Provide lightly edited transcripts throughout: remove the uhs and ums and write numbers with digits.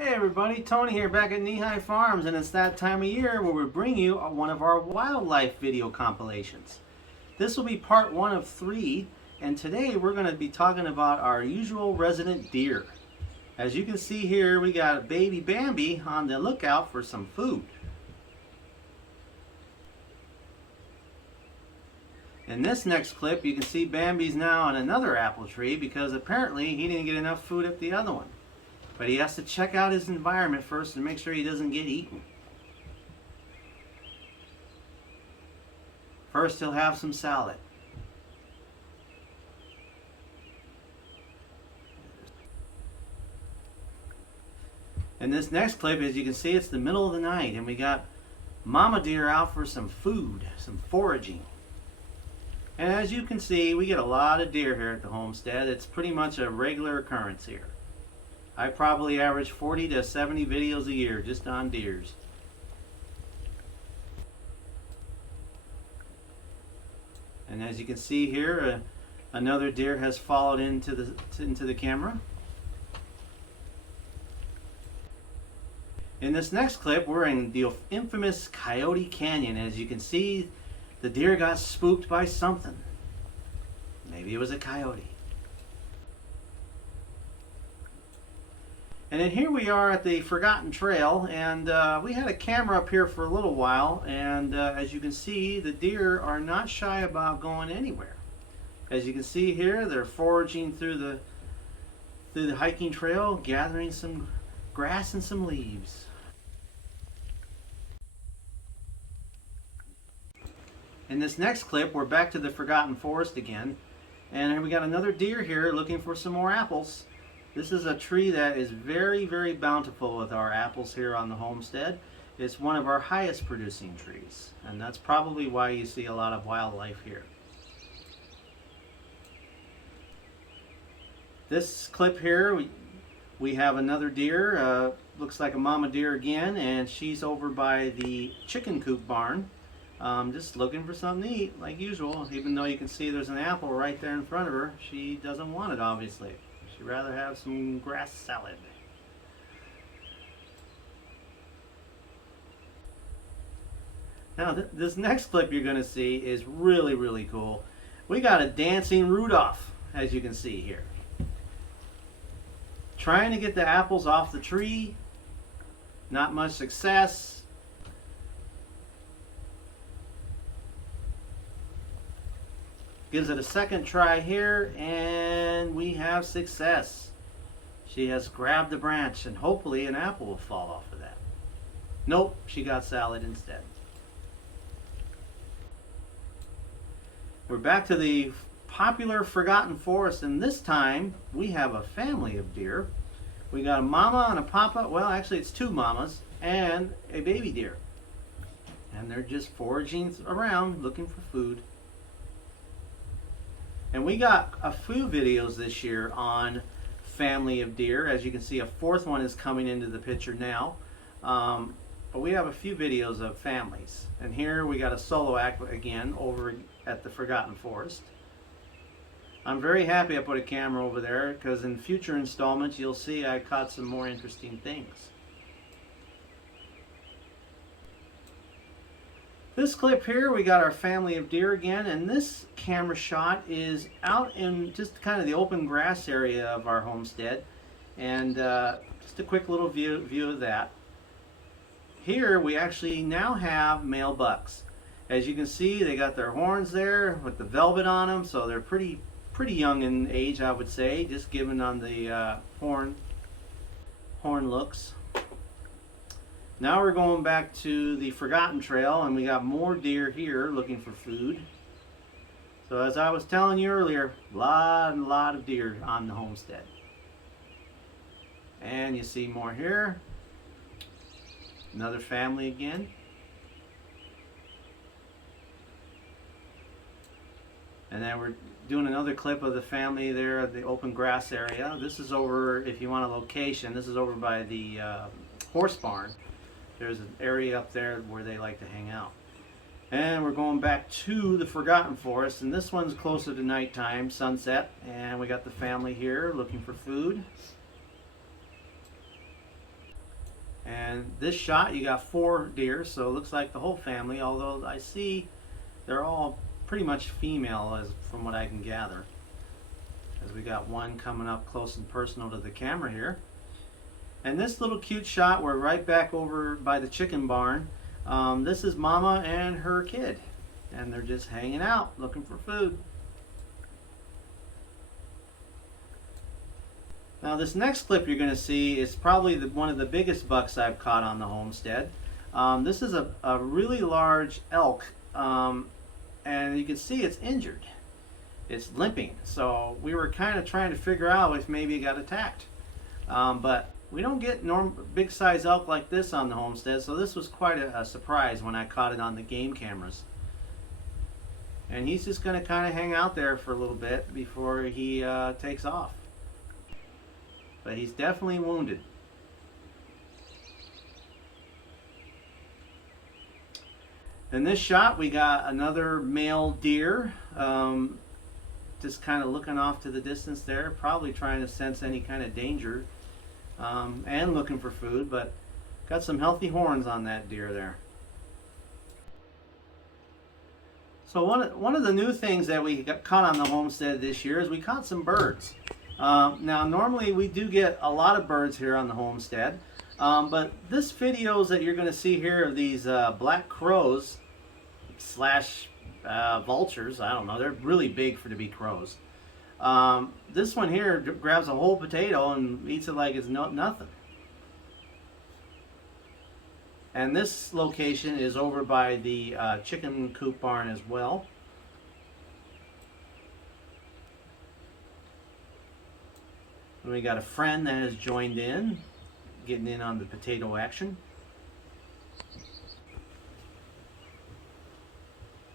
Hey everybody, Tony here back at Knee-High Farms, and it's that time of year where we bring you one of our wildlife video compilations. This will be part one of three, and today we're going to be talking about our usual resident deer. As you can see here, we got baby Bambi on the lookout for some food. In this next clip, you can see Bambi's now on another apple tree because apparently he didn't get enough food at the other one. But he has to check out his environment first and make sure he doesn't get eaten. First, he'll have some salad. In this next clip, as you can see, it's the middle of the night and we got mama deer out for some food, some foraging. And as you can see, we get a lot of deer here at the homestead. It's pretty much a regular occurrence here. I probably average 40 to 70 videos a year just on deers. And as you can see here, another deer has followed into the camera. In this next clip, we're in the infamous Coyote Canyon. As you can see, the deer got spooked by something. Maybe it was a coyote. And then here we are at the Forgotten Trail, and we had a camera up here for a little while, and as you can see, the deer are not shy about going anywhere. As you can see here, they're foraging through the hiking trail, gathering some grass and some leaves. In this next clip, we're back to the Forgotten Forest again, and we got another deer here looking for some more apples. This is a tree that is very, very bountiful with our apples here on the homestead. It's one of our highest producing trees, and that's probably why you see a lot of wildlife here. This clip here, we have another deer, looks like a mama deer again, and she's over by the chicken coop barn, just looking for something to eat like usual. Even though you can see there's an apple right there in front of her, she doesn't want it obviously. She'd rather have some grass salad. Now this next clip you're going to see is really, really cool. We got a dancing Rudolph, as you can see here. Trying to get the apples off the tree. Not much success. Gives it a second try here, and we have success. She has grabbed the branch, and hopefully an apple will fall off of that. Nope, she got salad instead. We're back to the popular Forgotten Forest, and this time we have a family of deer. We got a mama and a papa, well actually it's two mamas, and a baby deer. And they're just foraging around looking for food. And we got a few videos this year on family of deer. As you can see, a fourth one is coming into the picture now. But we have a few videos of families. And here we got a solo act again over at the Forgotten Forest. I'm very happy I put a camera over there because in future installments you'll see I caught some more interesting things. This clip here, we got our family of deer again, and this camera shot is out in just kind of the open grass area of our homestead, and just a quick little view of that. Here we actually now have male bucks. As you can see, they got their horns there with the velvet on them, so they're pretty young in age, I would say, just given on the horn looks. Now we're going back to the Forgotten Trail, and we got more deer here looking for food. So as I was telling you earlier, a lot of deer on the homestead. And you see more here. Another family again. And then we're doing another clip of the family there at the open grass area. This is over, if you want a location, this is over by the horse barn. There's an area up there where they like to hang out. And we're going back to the Forgotten Forest, and this one's closer to nighttime, sunset, and we got the family here looking for food. And this shot, you got 4 deer, so it looks like the whole family, although I see they're all pretty much female as from what I can gather. As we got one coming up close and personal to the camera here. And this little cute shot, we're right back over by the chicken barn. This is Mama and her kid, and they're just hanging out looking for food. Now this next clip you're going to see is probably one of the biggest bucks I've caught on the homestead. This is a really large elk, and you can see it's injured. It's limping, so we were kind of trying to figure out if maybe it got attacked. But we don't get big size elk like this on the homestead, so this was quite a surprise when I caught it on the game cameras. And he's just going to kind of hang out there for a little bit before he takes off. But he's definitely wounded. In this shot we got another male deer, just kind of looking off to the distance there, probably trying to sense any kind of danger, and looking for food, but got some healthy horns on that deer there. So one of the new things that we got caught on the homestead this year is we caught some birds. Now normally we do get a lot of birds here on the homestead, but this videos that you're going to see here of these black crows slash vultures, I don't know, they're really big to be crows. This one here grabs a whole potato and eats it like it's nothing. And this location is over by the chicken coop barn as well. And we got a friend that has joined in, getting in on the potato action.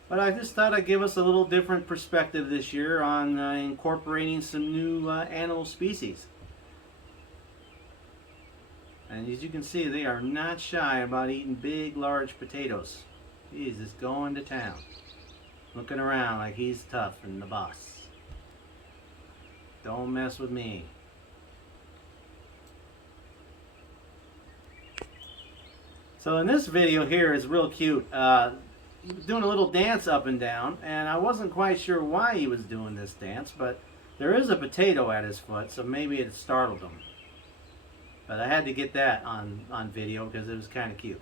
But I just thought I'd give us a little different perspective this year on incorporating some new animal species. And as you can see, they are not shy about eating big, large potatoes. He's just going to town, looking around like he's tough and the boss. Don't mess with me. So in this video here is real cute. He was doing a little dance up and down, and I wasn't quite sure why he was doing this dance, but there is a potato at his foot, so maybe it startled him. But I had to get that on video because it was kind of cute.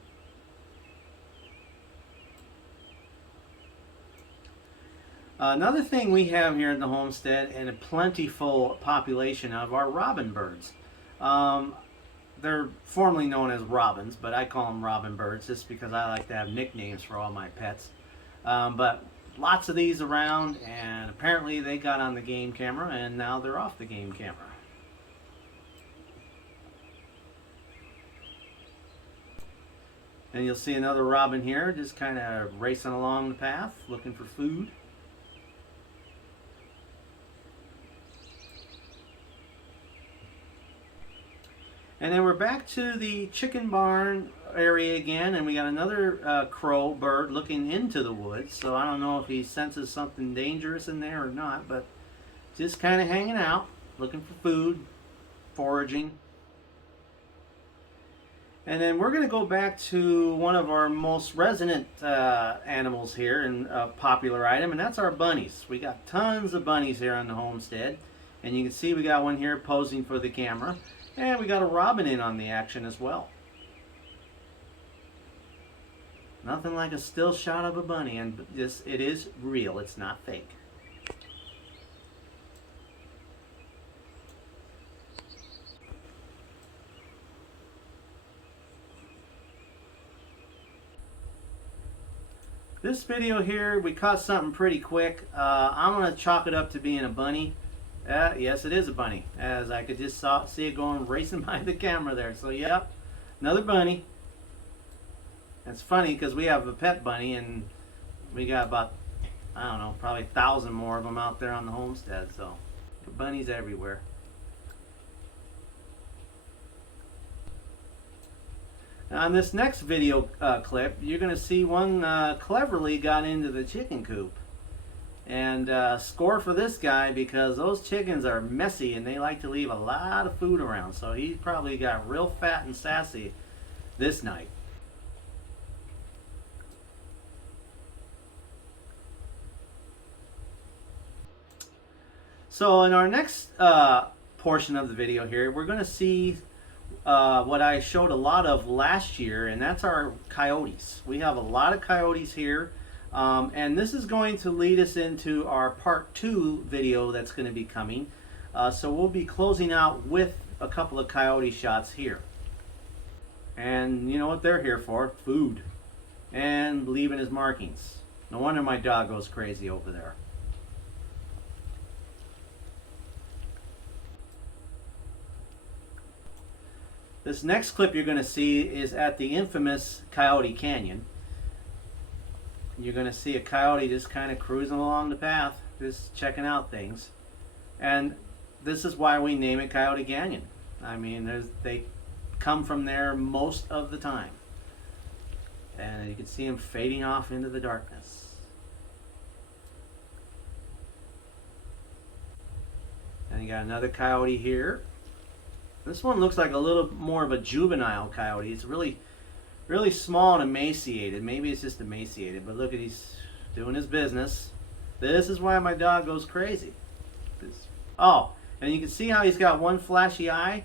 Another thing we have here in the homestead, and a plentiful population of, are robin birds. They're formerly known as robins, but I call them robin birds just because I like to have nicknames for all my pets. But lots of these around, and apparently they got on the game camera, and now they're off the game camera. And you'll see another robin here just kind of racing along the path looking for food. And then we're back to the chicken barn area again, and we got another crow bird looking into the woods. So I don't know if he senses something dangerous in there or not, but just kind of hanging out, looking for food, foraging. And then we're going to go back to one of our most resonant animals here, and a popular item, and that's our bunnies. We got tons of bunnies here on the homestead, and you can see we got one here posing for the camera. And we got a robin in on the action as well. Nothing like a still shot of a bunny, and it is real, it's not fake. This video here, we caught something pretty quick. I'm going to chalk it up to being a bunny. Yes, it is a bunny, as I could just see it going racing by the camera there. So, yep, another bunny. It's funny because we have a pet bunny, and we got about, I don't know, probably 1,000 more of them out there on the homestead. So, bunnies everywhere. Now, on this next video clip, you're going to see one cleverly got into the chicken coop. And score for this guy, because those chickens are messy and they like to leave a lot of food around. So he probably got real fat and sassy this night. So in our next portion of the video here, we're going to see what I showed a lot of last year, and that's our coyotes. We have a lot of coyotes here, and this is going to lead us into our part 2 video that's going to be coming. So we'll be closing out with a couple of coyote shots here. And you know what they're here for? Food. And leaving his markings. No wonder my dog goes crazy over there. This next clip you're going to see is at the infamous Coyote Canyon. You're going to see a coyote just kind of cruising along the path, just checking out things. And this is why we name it Coyote Canyon. I mean, they come from there most of the time. And you can see them fading off into the darkness. And you got another coyote here. This one looks like a little more of a juvenile coyote. It's really small and emaciated. Maybe it's just emaciated, but look at, he's doing his business. This is why my dog goes crazy. Oh, and you can see how he's got one flashy eye.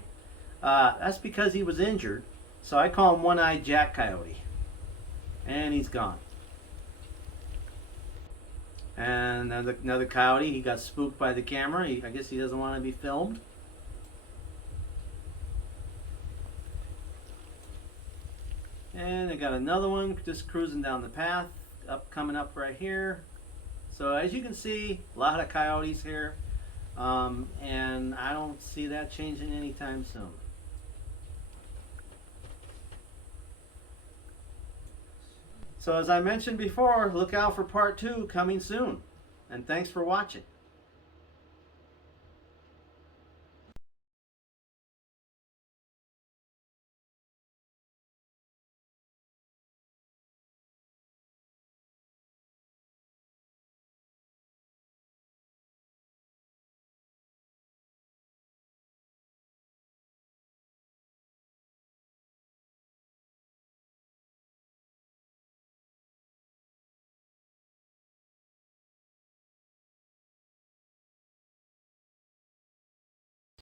That's because he was injured. So I call him One-Eyed Jack Coyote. And he's gone. And another coyote, he got spooked by the camera. I guess he doesn't want to be filmed. And I got another one just cruising down the path, coming up right here. So as you can see, a lot of coyotes here, and I don't see that changing anytime soon. So as I mentioned before, look out for part 2 coming soon. And thanks for watching.